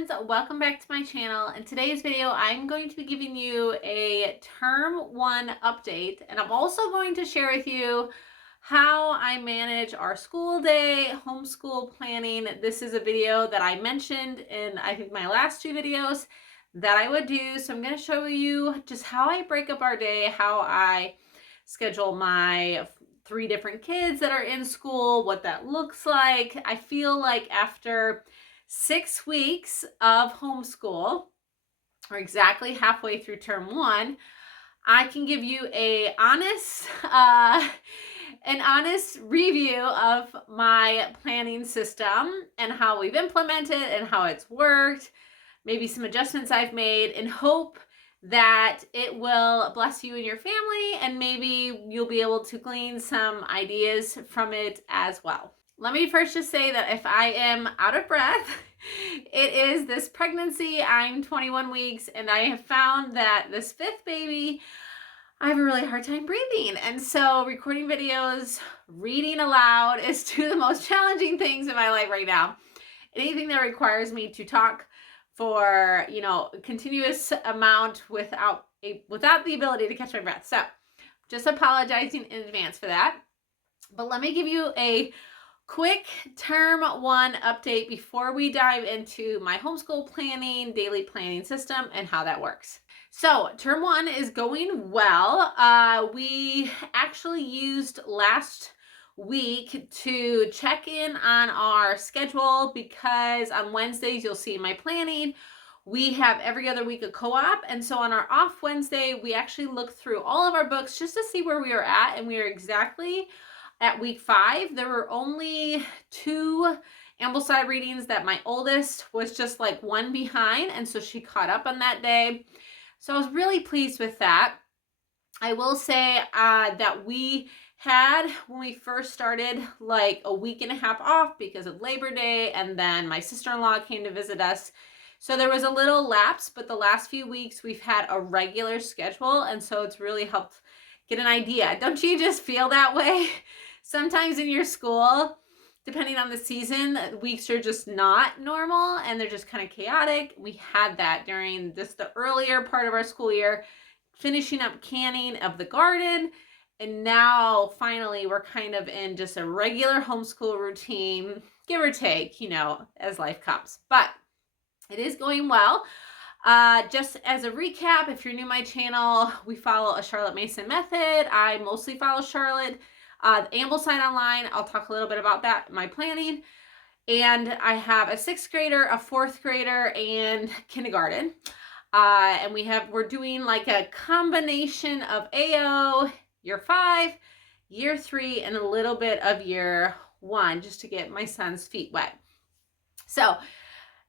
friends, welcome back to my channel. In today's video, I'm going to be giving you a term 1 update, and I'm also going to share with you how I manage our school day, homeschool planning. This is a video that I mentioned in I think my last 2 videos that I would do. So I'm going to show you just how I break up our day, how I schedule my 3 different kids that are in school, what that looks like. I feel like after 6 weeks of homeschool, or exactly halfway through term 1, I can give you an honest review of my planning system and how we've implemented and how it's worked, maybe some adjustments I've made, and hope that it will bless you and your family, and maybe you'll be able to glean some ideas from it as well. Let me first just say that if I am out of breath, it is this pregnancy. I'm 21 weeks, and I have found that this 5th baby, I have a really hard time breathing. And so recording videos, reading aloud is 2 of the most challenging things in my life right now. Anything that requires me to talk for, a continuous amount without the ability to catch my breath. So just apologizing in advance for that. But let me give you a quick term 1 update before we dive into my homeschool planning, daily planning system, and how that works. So term 1 is going well. We actually used last week to check in on our schedule, because on Wednesdays you'll see my planning, we have every other week a co-op, and so on our off Wednesday we actually look through all of our books just to see where we are at, and we are exactly at week 5. There were only 2 Ambleside readings that my oldest was just like 1 behind, and so she caught up on that day. So I was really pleased with that. I will say that we had, when we first started, like a week and a half off because of Labor Day, and then my sister-in-law came to visit us. So there was a little lapse, but the last few weeks we've had a regular schedule, and so it's really helped get an idea. Don't you just feel that way? Sometimes in your school, depending on the season, weeks are just not normal and they're just kind of chaotic. We had that during the earlier part of our school year, finishing up canning of the garden. And now finally we're kind of in just a regular homeschool routine, give or take, as life comes. But it is going well. Just as a recap, if you're new to my channel, we follow a Charlotte Mason method. I mostly follow Charlotte. The Ambleside Online, I'll talk a little bit about that, my planning. And I have a 6th grader, a 4th grader, and kindergarten. And we're doing like a combination of AO, year 5, year 3, and a little bit of year 1, just to get my son's feet wet. So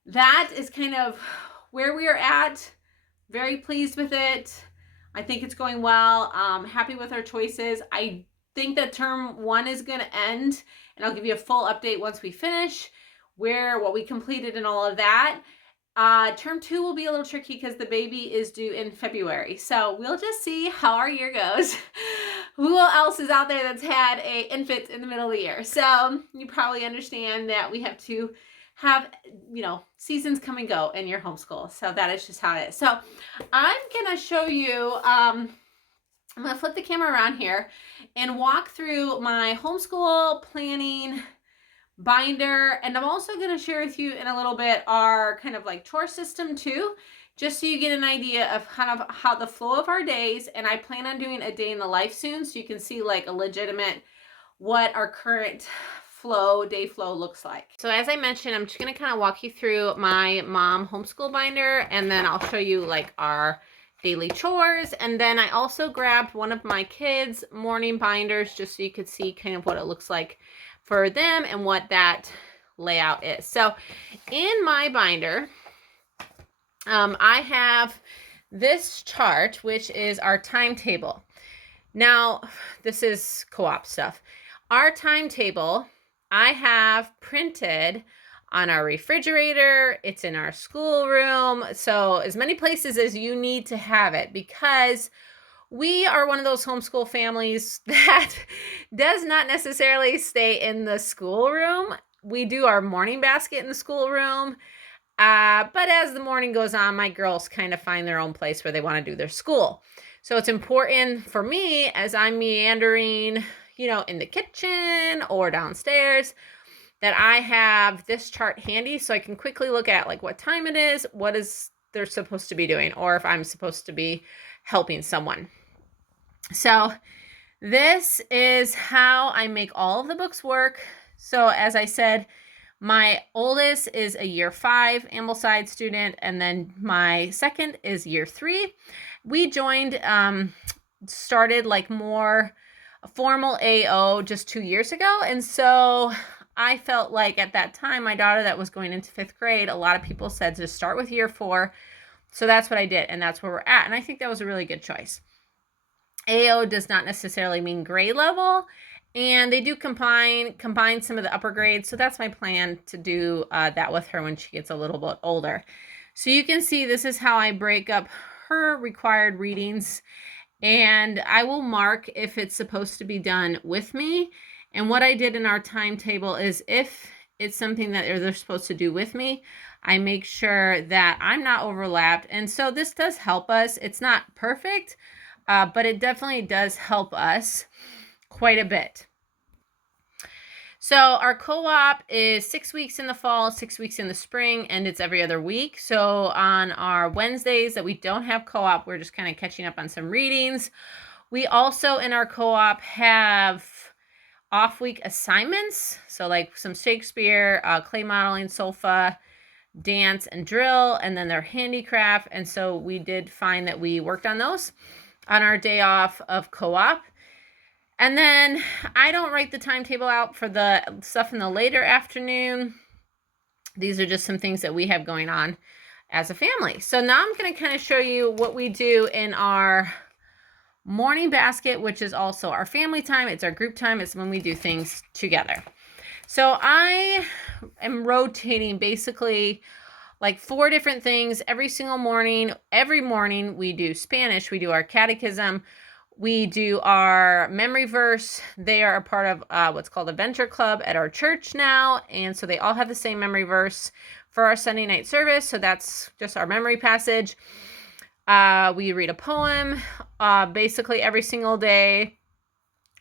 that is kind of where we are at. Very pleased with it. I think it's going well. Happy with our choices. I think that term 1 is going to end, and I'll give you a full update once we finish what we completed and all of that. Term 2 will be a little tricky because the baby is due in February. So we'll just see how our year goes. Who else is out there that's had an infant in the middle of the year? So you probably understand that we have to have, seasons come and go in your homeschool. So that is just how it is. So I'm going to show you, I'm going to flip the camera around here and walk through my homeschool planning binder. And I'm also going to share with you in a little bit our kind of like chore system too, just so you get an idea of kind of how the flow of our days. And I plan on doing a day in the life soon, so you can see like a legitimate what our current day flow looks like. So as I mentioned, I'm just going to kind of walk you through my mom homeschool binder, and then I'll show you like our daily chores. And then I also grabbed one of my kids' morning binders just so you could see kind of what it looks like for them and what that layout is. So in my binder, I have this chart, which is our timetable. Now, this is co-op stuff. Our timetable, I have printed on our refrigerator. It's in our schoolroom. So as many places as you need to have it, because we are one of those homeschool families that does not necessarily stay in the schoolroom. We do our morning basket in the schoolroom. But as the morning goes on, my girls kind of find their own place where they want to do their school. So it's important for me as I'm meandering, in the kitchen or downstairs, that I have this chart handy so I can quickly look at like what time it is, what is they're supposed to be doing, or if I'm supposed to be helping someone. So this is how I make all of the books work. So as I said, my oldest is a year 5 Ambleside student, and then my second is year 3. We joined, started like more formal AO just 2 years ago. And so I felt like at that time, my daughter that was going into 5th grade, a lot of people said to start with year 4. So that's what I did. And that's where we're at. And I think that was a really good choice. AO does not necessarily mean grade level. And they do combine some of the upper grades. So that's my plan to do that with her when she gets a little bit older. So you can see this is how I break up her required readings. And I will mark if it's supposed to be done with me. And what I did in our timetable is if it's something that they're supposed to do with me, I make sure that I'm not overlapped. And so this does help us. It's not perfect, but it definitely does help us quite a bit. So our co-op is 6 weeks in the fall, 6 weeks in the spring, and it's every other week. So on our Wednesdays that we don't have co-op, we're just kind of catching up on some readings. We also in our co-op have off-week assignments. So like some Shakespeare, clay modeling, solfa, dance, and drill, and then their handicraft. And so we did find that we worked on those on our day off of co-op. And then I don't write the timetable out for the stuff in the later afternoon. These are just some things that we have going on as a family. So now I'm going to kind of show you what we do in our morning basket, which is also our family time. It's our group time. It's when we do things together. So I am rotating basically like 4 different things every single morning. Every morning we do Spanish. We do our catechism. We do our memory verse. They are a part of what's called a venture club at our church now. And so they all have the same memory verse for our Sunday night service. So that's just our memory passage. We read a poem basically every single day,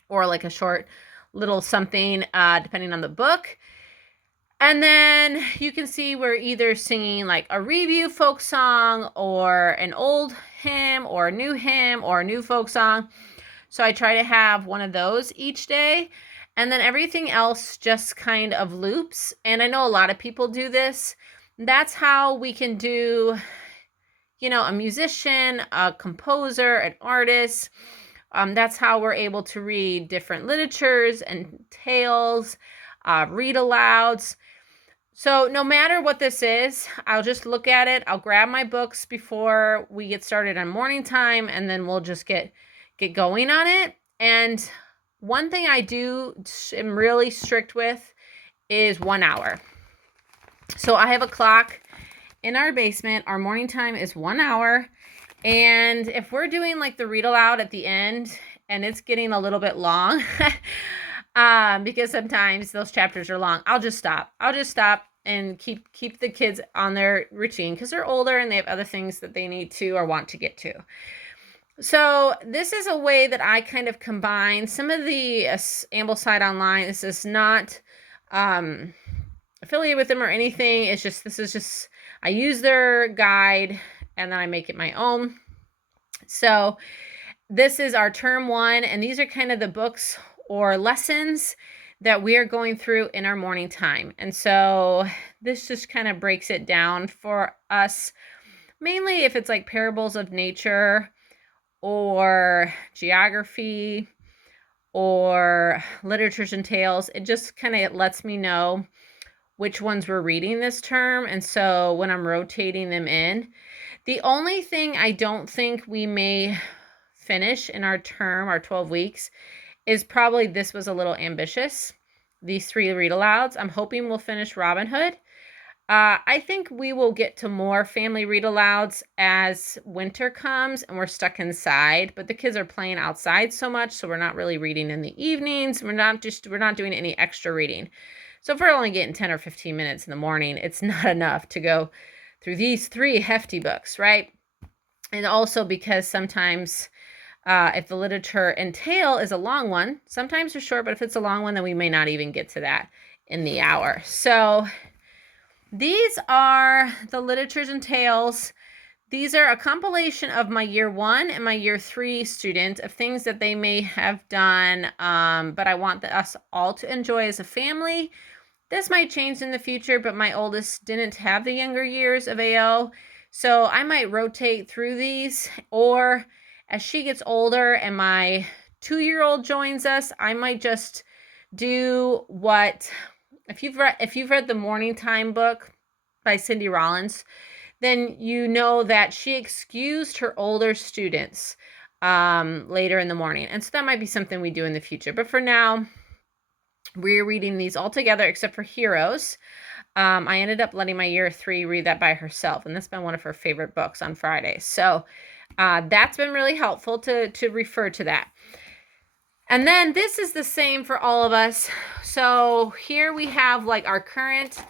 or like a short little something depending on the book. And then you can see we're either singing like a review folk song or an old hymn or a new hymn or a new folk song. So I try to have one of those each day. And then everything else just kind of loops. And I know a lot of people do this. That's how we can do, a musician, a composer, an artist. That's how we're able to read different literatures and tales, read alouds. So no matter what this is, I'll just look at it. I'll grab my books before we get started on morning time, and then we'll just get going on it. And one thing I am really strict with is 1 hour. So I have a clock in our basement. Our morning time is 1 hour. And if we're doing like the read aloud at the end and it's getting a little bit long, because sometimes those chapters are long, I'll just stop and keep the kids on their routine because they're older and they have other things that they need to or want to get to. So this is a way that I kind of combine some of the Ambleside Online. This is not affiliated with them or anything. It's just, I use their guide and then I make it my own. So this is our term 1, and these are kind of the books or lessons that we are going through in our morning time. And so this just kind of breaks it down for us, mainly if it's like parables of nature or geography or literatures and tales. It just kind of lets me know which ones we're reading this term. And so when I'm rotating them in, the only thing I don't think we may finish in our term, our 12 weeks, is probably this was a little ambitious. These 3 read alouds. I'm hoping we'll finish Robin Hood. I think we will get to more family read alouds as winter comes and we're stuck inside, but the kids are playing outside so much, so we're not really reading in the evenings. We're not doing any extra reading. So if we're only getting 10 or 15 minutes in the morning, it's not enough to go through these 3 hefty books, right? And also because sometimes if the literature entail is a long one, sometimes they're short, but if it's a long one, then we may not even get to that in the hour. So these are the literatures and tales. These are a compilation of my year 1 and my year 3 students of things that they may have done, but I want us all to enjoy as a family. This might change in the future, but my oldest didn't have the younger years of AO, so I might rotate through these, or as she gets older and my 2-year-old joins us, I might just do what, if you've read the Morning Time book by Cindy Rollins, then you know that she excused her older students later in the morning. And so that might be something we do in the future. But for now, we're reading these all together except for Heroes. I ended up letting my year 3 read that by herself, and that's been one of her favorite books on Fridays. So that's been really helpful to refer to that. And then this is the same for all of us. So here we have like our current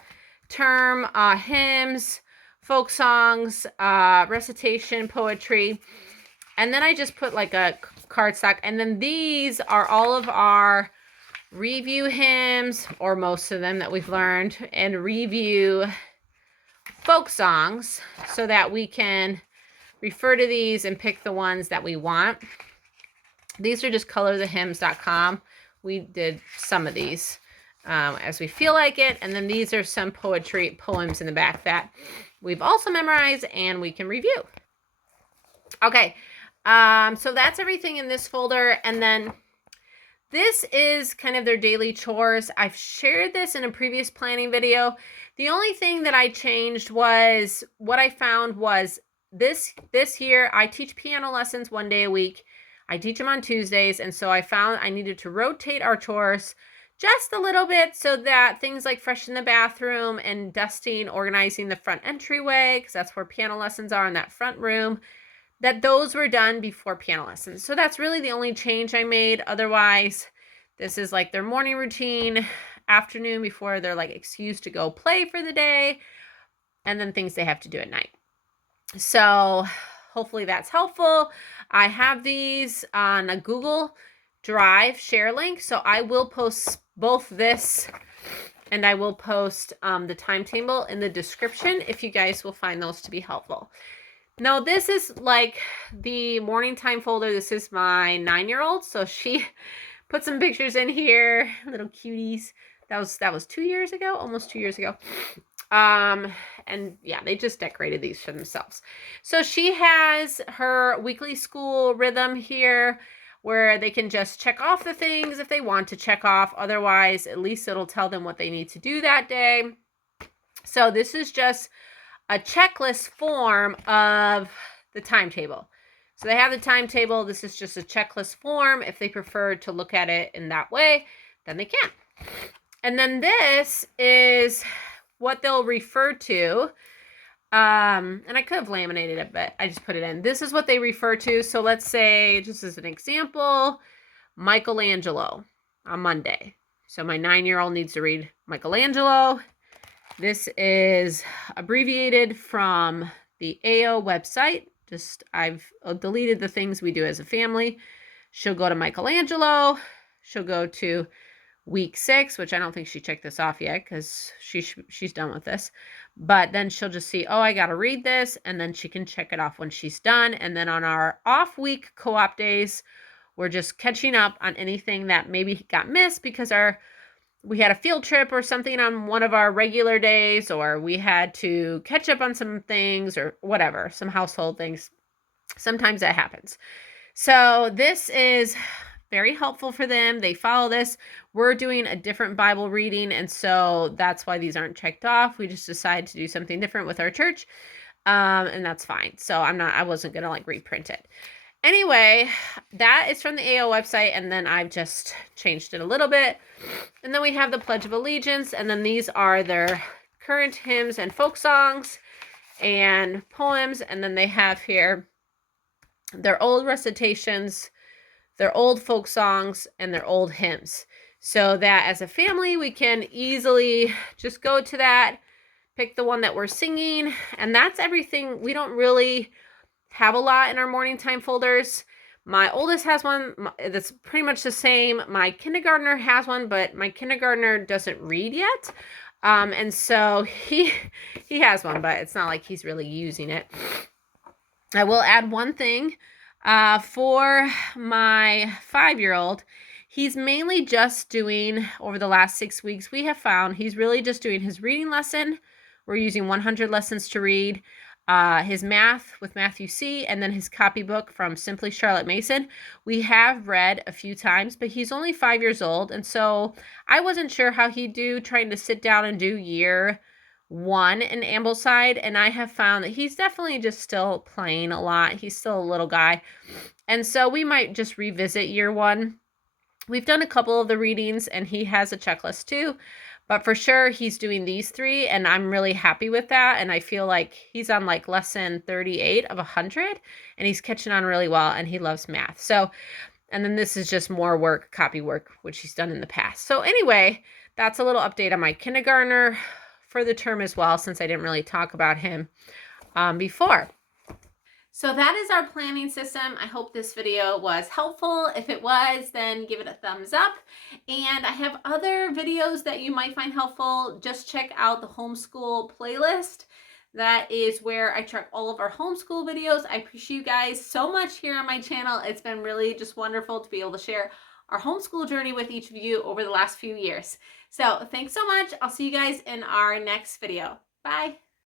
term hymns, folk songs, recitation, poetry. And then I just put like a cardstock. And then these are all of our review hymns, or most of them that we've learned, and review folk songs so that we can refer to these and pick the ones that we want. These are just colorthehymns.com. We did some of these as we feel like it. And then these are some poems in the back that we've also memorized and we can review. Okay, so that's everything in this folder. And then this is kind of their daily chores. I've shared this in a previous planning video. The only thing that I changed was, what I found was this year, I teach piano lessons 1 day a week. I teach them on Tuesdays, and so I found I needed to rotate our chores just a little bit so that things like freshen the bathroom and dusting, organizing the front entryway, because that's where piano lessons are in that front room, that those were done before piano lessons. So that's really the only change I made. Otherwise, this is like their morning routine, afternoon before they're like excused to go play for the day, and then things they have to do at night. So hopefully that's helpful. I have these on a Google Drive share link, so I will post both this and I will post the timetable in the description if you guys will find those to be helpful. Now, this is like the morning time folder. This is my 9-year-old, so she put some pictures in here, little cuties. That was 2 years ago, almost 2 years ago. And yeah, they just decorated these for themselves. So she has her weekly school rhythm here where they can just check off the things if they want to check off. Otherwise, at least it'll tell them what they need to do that day. So this is just a checklist form of the timetable. So they have the timetable. This is just a checklist form. If they prefer to look at it in that way, then they can. And then this is what they'll refer to. And I could have laminated it, but I just put it in. This is what they refer to. So let's say, just as an example, Michelangelo on Monday. So my 9-year-old needs to read Michelangelo. This is abbreviated from the AO website. I've deleted the things we do as a family. She'll go to Michelangelo. She'll go to week 6, which I don't think she checked this off yet because she's done with this. But then she'll just see, oh, I got to read this, and then she can check it off when she's done. And then on our off week co-op days, we're just catching up on anything that maybe got missed because we had a field trip or something on one of our regular days, or we had to catch up on some things or whatever, some household things. Sometimes that happens. So this is very helpful for them. They follow this. We're doing a different Bible reading, and so that's why these aren't checked off. We just decided to do something different with our church, and that's fine. So I wasn't gonna like reprint it. Anyway, that is from the AO website, and then I've just changed it a little bit. And then we have the Pledge of Allegiance, and then these are their current hymns and folk songs and poems, and then they have here their old recitations, their old folk songs, and their old hymns. so that as a family, we can easily just go to that, pick the one that we're singing, and that's everything. We don't really have a lot in our morning time folders. My oldest has one that's pretty much the same. My kindergartner has one, but my kindergartner doesn't read yet. And so he has one, but it's not like he's really using it. I will add one thing for my 5-year-old. He's mainly just doing, over the last 6 weeks, we have found he's really just doing his reading lesson. We're using 100 lessons to read, his math with Matthew C, and then his copybook from Simply Charlotte Mason. We have read a few times, but he's only 5 years old, and so I wasn't sure how he'd do trying to sit down and do year 1 in Ambleside, and I have found that he's definitely just still playing a lot. He's still a little guy, and so we might just revisit year 1. We've done a couple of the readings, and he has a checklist too, but for sure he's doing these 3, and I'm really happy with that, and I feel like he's on like lesson 38 of 100, and he's catching on really well, and he loves math. So, and then this is just more work, copy work, which he's done in the past. So anyway, that's a little update on my kindergartner for the term as well, since I didn't really talk about him before. So that is our planning system. I hope this video was helpful. If it was, then give it a thumbs up. And I have other videos that you might find helpful. Just check out the homeschool playlist. That is where I track all of our homeschool videos. I appreciate you guys so much here on my channel. It's been really just wonderful to be able to share our homeschool journey with each of you over the last few years. So thanks so much. I'll see you guys in our next video. Bye.